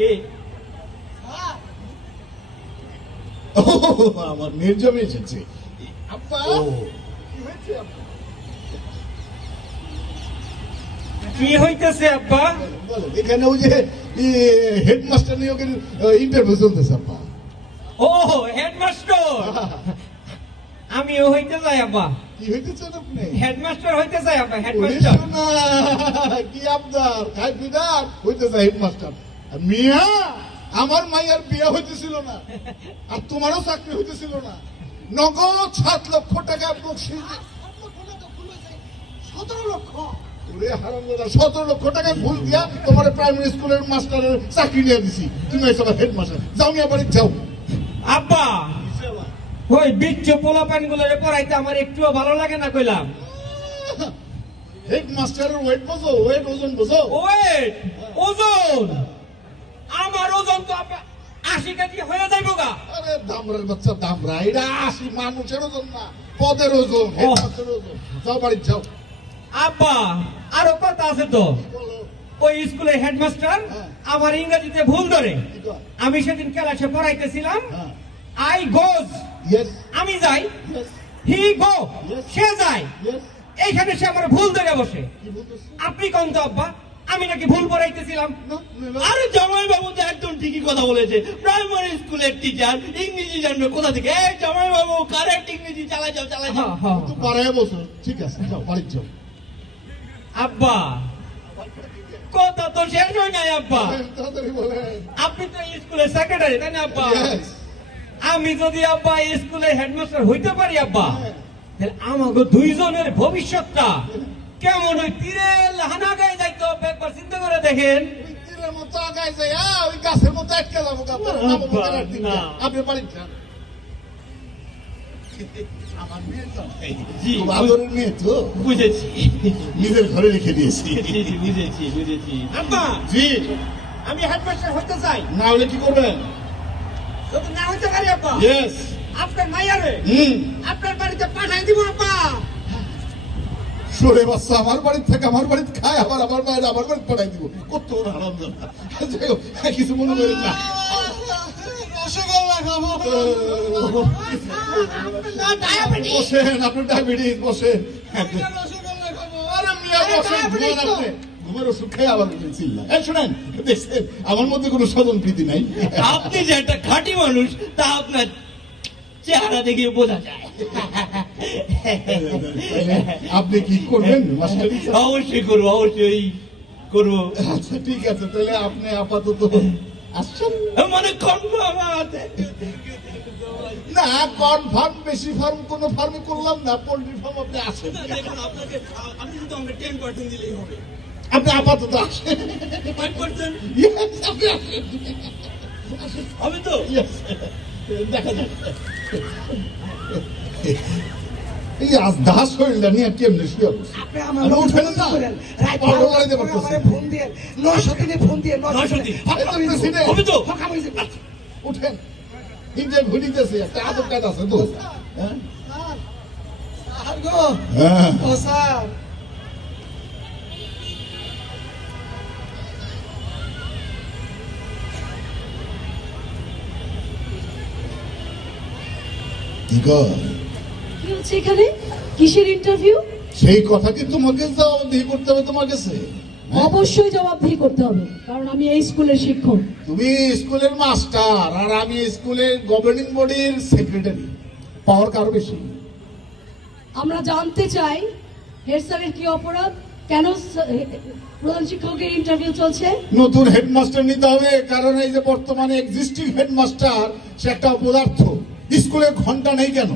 কে? আমার এসেছে। কি হইতেছে আব্বা? এখানে ওই যে হেডমাস্টার নিয়োগের ইন্টারভিউ চলতেছে আব্বা। ও হেডমাস্টার! আমিও হইতে যাই আব্বা। কি হইতেছেন আপনি? হেডমাস্টার হইতে যাই আব্বা হেডমাস্টার। কি আবদার? খাই পিদার হইতেছে হেডমাস্টার। আর মিয়া আমার মাইয়ার বিয়ে হইতেছিল না আর তোমারও চাকরি হইতেছিল না। নগদ সাত লক্ষ টাকা সতেরো লক্ষ। সতেরো লক্ষ টাকা ভুল দিয়া তোমার প্রাইমারি স্কুলের মাস্টারের চাকরি নিয়ে দিছি। তুমি এসব হেডমাস্টার যাও মিয়া বাড়ি যাও। আব্বা ওই বিচ্ছ পড়াইতে আমার একটুও ভালো লাগে না কইলাম। হেডমাস্টারের ওয়েট বোঝো ওয়েট ওজন বোঝো। ওয়েট ওজন। ওজন তো আব্বা আশি কেজি হয়ে যাইব গা? আরে দামরার বাচ্চা দামরা এটা আসি মানুষের ওজন না পদের ওজন হেডমাস্টারের ওজন যাও বাড়ি যাও। আব্বা আরও কথা আছে তো। ওই স্কুলের হেডমাস্টার। আমার ইংরেজিতে ভুল ধরে। আমি সেদিন ক্লাসে পড়াইতেছিলাম। হ্যাঁ। I goes. আমি যাই। হি গো। সে যায়। এইখানে সে আমার ভুল ধরে বসে। আপনি কোন তো আব্বা? আমি নাকি ভুল পড়াইতেছিলাম? আরে জামাই বাবু তো একদম ঠিকই কথা বলেছে। প্রাইমারি স্কুলের টিচার ইংরেজি জানবে কোথা থেকে? এই জামাই বাবু কারেক্ট ইংরেজি চালাই যাও চালাই যাও। হ্যাঁ, হ্যাঁ। তো ঠিক আছে যাও বাড়ি যাও। আব্বা কথা তো শেষ হয় নাই আব্বা। আপনি তো স্কুলের সেক্রেটারি তাই না আব্বা? আমি যদি আব্বা এই স্কুলের হেডমাস্টার হইতে পারি আব্বা হ্যাঁ। তাহলে আমাকে দুইজনের ভবিষ্যৎটা। কেমন ওই তীরের হানা গায়ে যাইতে একবার চিন্তা করে দেখেন। মতো আগায় যায় ওই গাছের মতো আটকে যাব গা, তোর নামও আব্বা, মুখে রাখবি না। না। আপনি বাড়ি আমার মেয়ে তো। আদরের মেয়ে তো। বুঝেছি। নিজের ঘরে রেখে দিয়েছি। বুঝেছি বুঝেছি। আব্বা জি। আমি হেডমাস্টার হইতে চাই। না হলে কি করবেন? যদি না হইতে পারি আব্বা ইয়েস আপনার মাইয়ারে হুম। আপনার বাড়িতে পাঠাই দিব আব্বা। সরে বাচ্চা আমার বাড়ির থেকে আমার বাড়িতে খায়, আবার আমার মায়ের, আমার বাড়িতে পাঠাই দিব। কত হারাম কিছু মনে করেন না। ওষুধ আবার আমার মধ্যে কোনো স্বজন প্রীতি নাই। আপনি যে একটা খাঁটি মানুষ, তা আপনার চেহারা দেখে বোঝা যায়। আপনি কি করবেন? অবশ্যই করব অবশ্যই করব। আচ্ছা ঠিক আছে তাহলে আপনি আপাতত আসছেন। মানে কনফার্ম না কনফার্ম বেশি ফার্ম কোনো ফার্মে করলাম না পোল্ট্রি ফার্ম আপনি আসেন। দেখুন আপনাকে আপনি শুধু আমাকে টেন পার্সেন্ট দিলেই হবে। আপনি আপাতত আসেন। আপনি আসেন। হবে তো? দেখা যাক। এই আজ দাস শরীরটা নিয়ে কেমনে শুয়ে বসে আপনি আমার না পারতেছেন। আমারে ফোন দিয়ে নশো দিনে ফোন দিয়ে নশো নশো দিন। হবে তো। উঠেন নিজে ঘুরিতেছে একটা আদর কাজ আছে তো হ্যাঁ? আর গো, হ্যাঁ ও স্যার কি কর? হচ্ছে এখানে? কিসের ইন্টারভিউ সেই কথা কি তোমাকে জবাবদিহি করতে হবে তোমার কাছে? হ্যাঁ? অবশ্যই জবাবদিহি করতে হবে কারণ আমি এই স্কুলের শিক্ষক। তুমি স্কুলের মাস্টার আর আমি স্কুলের গভর্নিং বডির সেক্রেটারি পাওয়ার কারও বেশি? আমরা জানতে চাই হেড স্যারের কি অপরাধ? কেন প্রধান শিক্ষকের ইন্টারভিউ চলছে? নতুন হেডমাস্টার নিতে হবে কারণ এই যে বর্তমানে এক্সিস্টিং হেডমাস্টার সে একটা অপদার্থ। স্কুলে ঘণ্টা নেই কেন?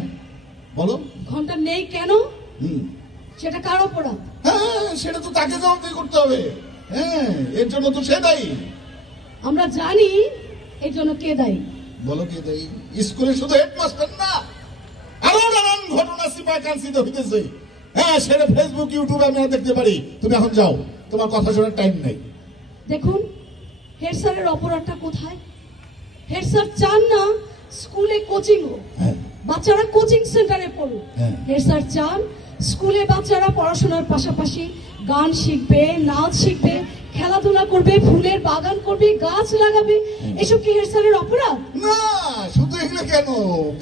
বলো। ঘণ্টা নেই কেন? সেটা কার অপরাধ? হ্যাঁ সেটা তো তাকে জবাবদিহি করতে হবে। হ্যাঁ এর জন্য তো সে দায়ী। আমরা জানি এর জন্য কে দায়ী। বলো কে দায়ী? স্কুলে শুধু হেডমাস্টার না আরও নানান ঘটনা সিপাই কাঞ্চিত হইতেছে। হ্যাঁ সেটা ফেসবুক ইউটিউবে আমি দেখতে পারি। তুমি এখন যাও তোমার কথা শোনার টাইম নেই। দেখুন হেড স্যারের অপরাধটা কোথায়? হেড স্যার চান না স্কুলে কোচিং হোক। হ্যাঁ। বাচ্চারা কোচিং সেন্টারে পড়ুক। হেড স্যার চান স্কুলে বাচ্চারা পড়াশোনার পাশাপাশি গান শিখবে নাচ শিখবে খেলাধুলা করবে ফুলের বাগান করবে গাছ লাগাবে। এসব কি হেড স্যারের অপরাধ? না শুধু এগুলো কেন?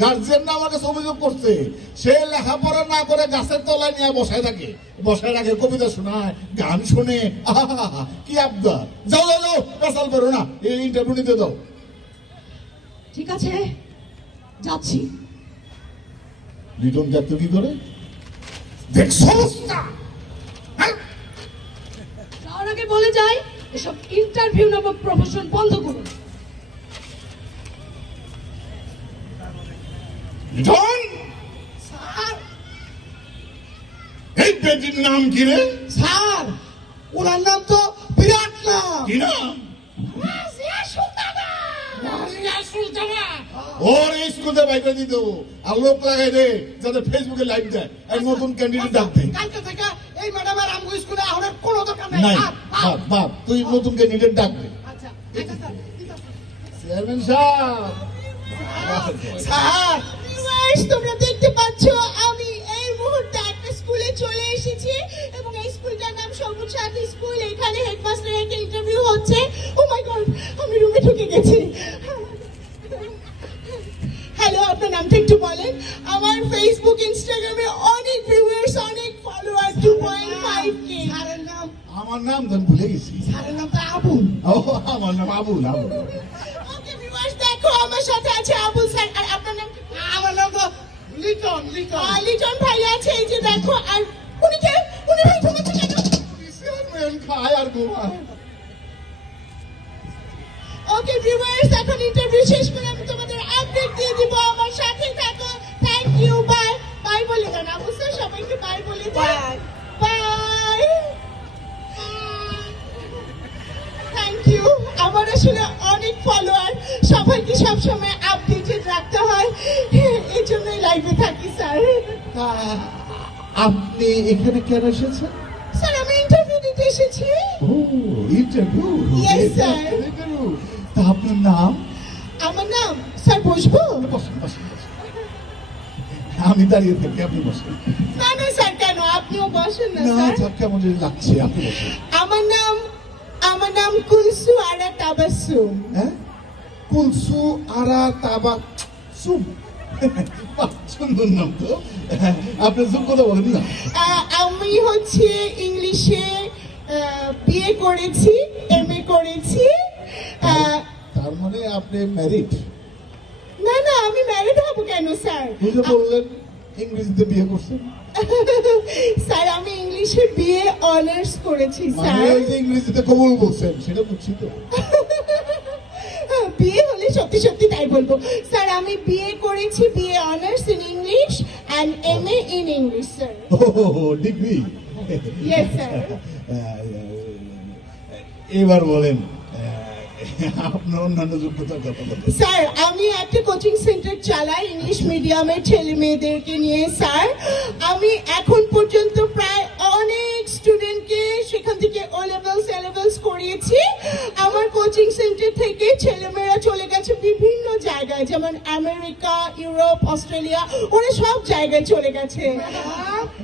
গার্জেন না আমাকে অভিযোগ করছে সে লেখাপড়া না করে গাছের তলায় নিয়ে বসায় থাকে। বসায় রাখে কবিতা শোনায় গান শোনে। কি আবদার। যাও যাও যাও পেশাল করো না এই ইন্টারভিউ নিতে দাও। ঠিক আছে যাচ্ছি। লিটন দেখতো কি করে? দেখছ? হ্যাঁ? আগে বলে যাই এসব ইন্টারভিউ নামক প্রফেশন বন্ধ করুন। লিটন এই বেটির নাম কি রে? স্যার ওনার নাম তো বিরাট নাম। কি নাম? ওর এই স্কুলে বাইক দিয়ে দেবো। আর লোক লাগাই দে যাতে ফেসবুকে লাইভ দেয় এক নতুন ক্যান্ডিডেট ডাক দে কালকে থেকে এই ম্যাডামের আমগো স্কুলে আহনের কোনো দরকার নাই। বাপ বাপ তুই নতুন ক্যান্ডিডেট ডাক দে আচ্ছা স্যার ঠিক আছে। চেয়ারম্যান সাহেব। স্যার তোমরা দেখতে পাচ্ছ আমি এই মুহূর্তে একটা স্কুলে চলে এসেছি এবং এই স্কুলটার নাম সবুজ সাথী স্কুল। এখানে হেডমাস্টার একটা ইন্টারভিউ হচ্ছে। ও মাই গড আমি রুমে ঢুকে গেছি। আমার নাম আমি ভুলে গেছি। স্যারের নাম তো আবুল। ও আমার নাম আবুল আবুল। ওকে ভিউয়ার্স দেখো আমার সাথে আছে আবুল স্যার। আর আপনার নাম কি? আমার নাম তো লিটন লিটন। লিটন ভাই আছে এই যে দেখো আর উনি কে? উনি ভাই ঘুমাচ্ছে কেন? খায় আর ঘুমায়। ওকে ভিউয়ার্স এখন ইন্টারভিউ শেষ করে আমি তোমাদের আপডেট দিয়ে দিব। আমার সাথে থাকো। থ্যাংক ইউ বাই বাই বলে দেন। অবশ্যই সবাইকে বাই বলে দেন। ইউ আমার আসলে অনেক ফলোয়ার সবাইকে সবসময় আপডেটেড রাখতে হয়। এই জন্যই লাইভে থাকি স্যার আপনি এখানে কেন এসেছেন? স্যার আমি ইন্টারভিউ দিতে এসেছি। ও ইন্টারভিউ sir. ইন্টারভিউ তা আপনার নাম? আমার নাম স্যার বসবো? বসুন বসুন। আমি দাঁড়িয়ে থাকি আপনি বসুন। না না স্যার কেন? আপনিও বসেন না স্যার স্যার কেমন লাগছে আপনি বসুন। নাম কুলসু আরা তাবাসুম হ্যাঁ? কুলসু আরা তাবা সুম। বাহ, সুন্দর নাম তো। আপনি যোগ্যতা বলেন না। আমি হচ্ছে ইংলিশে বিয়ে করেছি এম এ করেছি তার মানে আপনি ম্যারিড না না আমি ম্যারিড হব কেন স্যার? বললেন। ইংরেজিতে বিয়ে করছেন স্যার আমি ইংলিশে বিয়ে অনার্স করেছি মানে স্যার। ওই যে ইংরেজিতে কবুল বলছেন সেটা বুঝছি তো। বিয়ে হলে সত্যি সত্যি তাই বলব। স্যার আমি বিয়ে করেছি বিয়ে honours in English and M A in English sir. O degree? Yes, sir. এবার বলেন স্যার, আমি একটা কোচিং সেন্টার চালাই ইংলিশ মিডিয়ামের ছেলে মেয়েদেরকে নিয়ে, স্যার। আমি এখন পর্যন্ত প্রায় অনেক স্টুডেন্টকে সেখান থেকে ও লেভেলস এ লেভেলস করিয়েছি। আমার কোচিং সেন্টার থেকে ছেলেমেয়েরা চলে গেছে বিভিন্ন জায়গায়, যেমন আমেরিকা ইউরোপ অস্ট্রেলিয়া ওরা সব জায়গায় চলে গেছে।